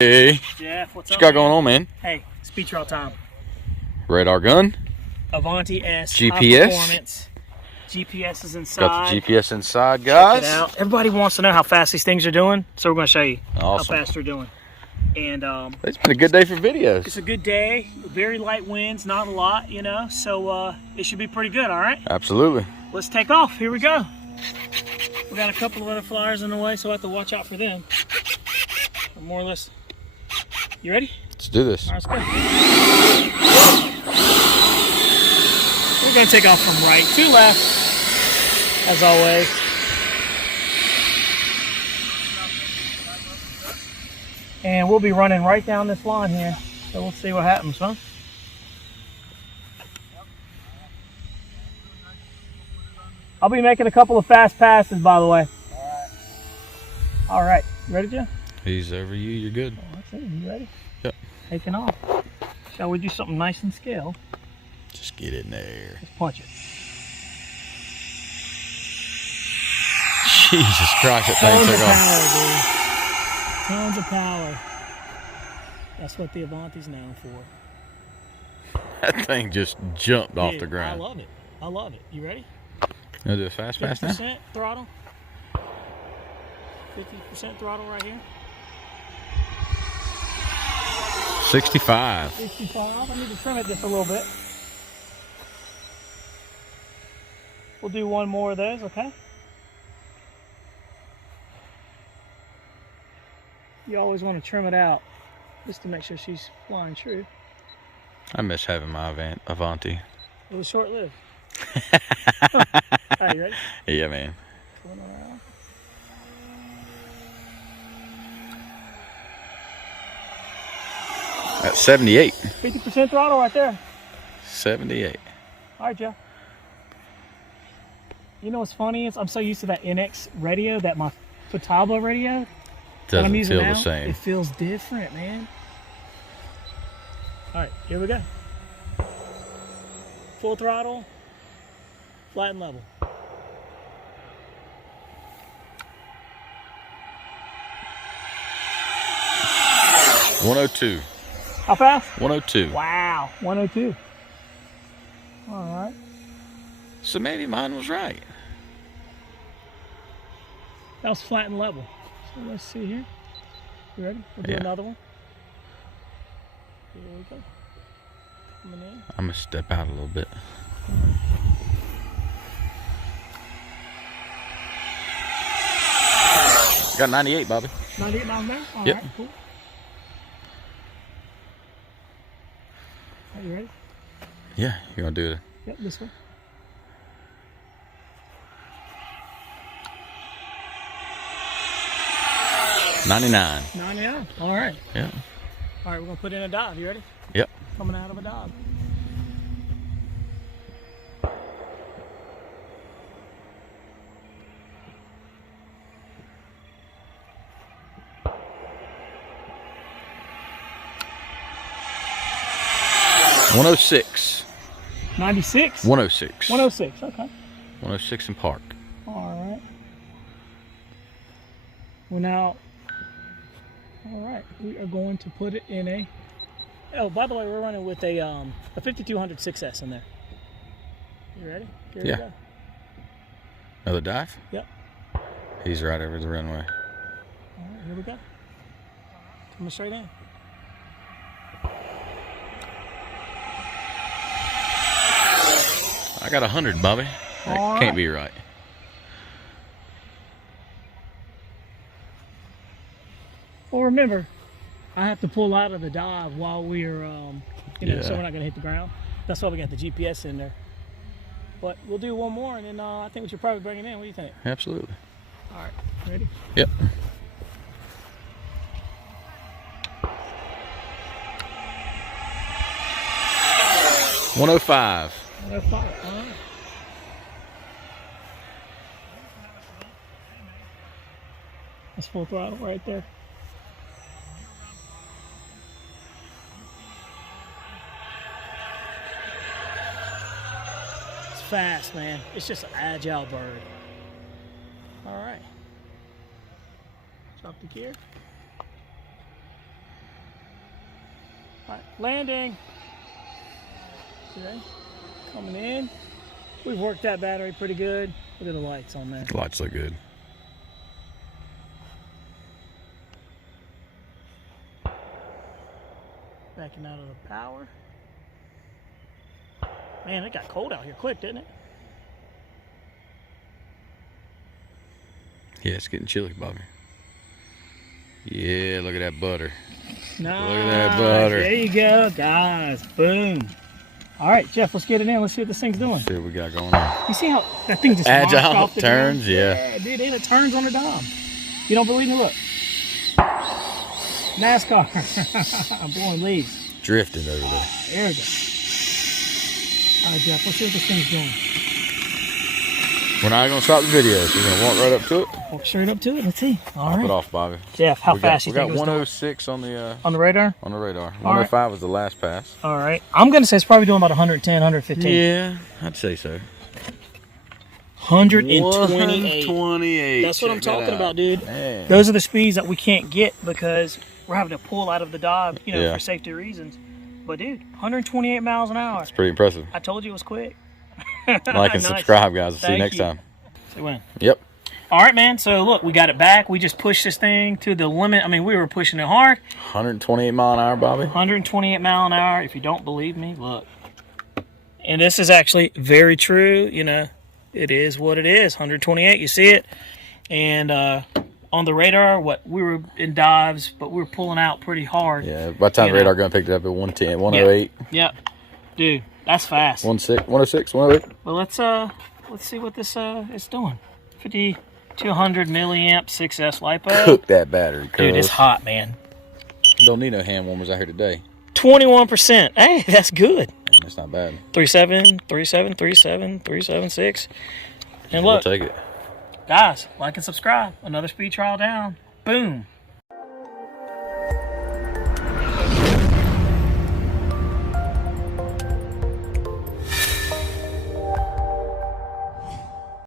Hey, Jeff, what's what up? you got going on, man? Hey, Speedt Throttle time. Radar gun, Avanti S, GPS. high performance. GPS is inside. Got the GPS inside, guys. Check it out. Everybody wants to know how fast these things are doing, so we're going to show you Awesome. how fast they're doing. And it's been a good day for videos. It's a good day. Very light winds, not a lot, you know. So it should be pretty good. All right. Absolutely. Let's take off. Here we go. We got a couple of other flyers in the way, so I have to watch out for them. Or more or less. You ready? Let's do this. All right, let's go. We're going to take off from right to left, as always. And we'll be running right down this line here. So we'll see what happens, huh? I'll be making a couple of fast passes, by the way. All right. You ready, Joe? He's over you. You're good. Oh, that's it. You ready? Yep. Taking off. Shall we do something nice and scale? Just get in there. Let's punch it. Jesus Christ, that thing took off. Tons of power. That's what the Avanti's known for. That thing just jumped off the ground. I love it. I love it. You ready? You do a fast pass now? 50% throttle. 50% throttle right here. 65. 65. I need to trim it just a little bit. We'll do one more of those, okay? You always want to trim it out just to make sure she's flying true. I miss having my Avanti. It was short-lived. Alright, you ready? Yeah, man. Turn around. At 78. 50% throttle right there. 78. Alright, Joe. You know what's funny is I'm so used to that NX radio, that my Throttle radio. Doesn't I'm using feel now, the same. It feels different, man. Alright, here we go. Full throttle, flat and level. $102. How fast? 102. Wow, 102. Alright. So maybe mine was right. That was flat and level. So let's see here. You ready? We'll do another one. Here we go. Coming in. I'm going to step out a little bit. Got 98, Bobby. 98 miles an hour? All Yep. right, cool. Are you ready? Yeah, you're going to do it. Yep, this way. $99. 99. All right. Yeah. All right, we're going to put in a dive. You ready? Yep. Coming out of a dive. $106. 96? 106. 106, okay. 106 in park. All right. We're now, all right, we are going to put it in a, oh, by the way, we're running with a 5200 6S in there. You ready? Here we go. Another dive? Yep. He's right over the runway. All right, here we go. Coming straight in. I got 100, Bobby. That can't be right. Well, remember, I have to pull out of the dive while we're, you know, so we're not going to hit the ground. That's why we got the GPS in there. But we'll do one more, and then I think we should probably bring it in. What do you think? Absolutely. All right, ready? Yep. $105. 105. All right. That's full throttle right there. It's fast, man. It's just an agile bird. All right. Drop the gear. Right, landing. Okay. Coming in. We've worked that battery pretty good. Look at the lights on that. The lights look good. Backing out of the power. Man, it got cold out here quick, didn't it? Yeah, it's getting chilly, Bobby. Yeah, look at that butter. Nice. Look at that butter. There you go, guys. Boom. All right, Jeff, let's get it in. Let's see what this thing's doing. See what we got going on. You see how that thing just Agile, marched off the turns, ground? yeah. Dude, and it turns on the dime. You don't believe me? Look. NASCAR. I'm blowing leaves. Drifting over there. There we go. All right, Jeff, let's see what this thing's doing. We're not going to stop the video. So we're going to walk right up to it. Walk straight up to it. Let's see. All right. Pop it off, Bobby. Jeff, how fast you think it we was got doing? 106 on the radar? On the radar. 105 was the last pass. All right. I'm going to say it's probably doing about 110, 115. Yeah, I'd say so. 128. 128. That's what I'm talking about, dude. Man. Those are the speeds that we can't get because we're having to pull out of the dive, you know, Yeah. for safety reasons. But dude, 128 miles an hour. It's pretty impressive. I told you it was quick. Like and Nice. subscribe, guys. We'll see you Thank next you. time. Say when. Yep. All right, man. So look, we got it back. We just pushed this thing to the limit. I mean, we were pushing it hard. 128 mile an hour, Bobby. 128 mile an hour. If you don't believe me, look. And this is actually very true. You know, it is what it is. 128. You see it. And on the radar, we were in dives, but we were pulling out pretty hard. Yeah. By the time the radar gun picked it up at 110, 108. Yep. Dude, that's fast. 106, 108. Well, let's see what this is doing. 50 to 100 milliamp 6S LiPo. Cook that battery, Dude, it's cuz. hot, man. Don't need no hand warmers out here today. 21%. Hey, that's good. That's not bad. 37, 37, 37, 376. And look, We'll take it. guys, like and subscribe. Another speed trial down. Boom.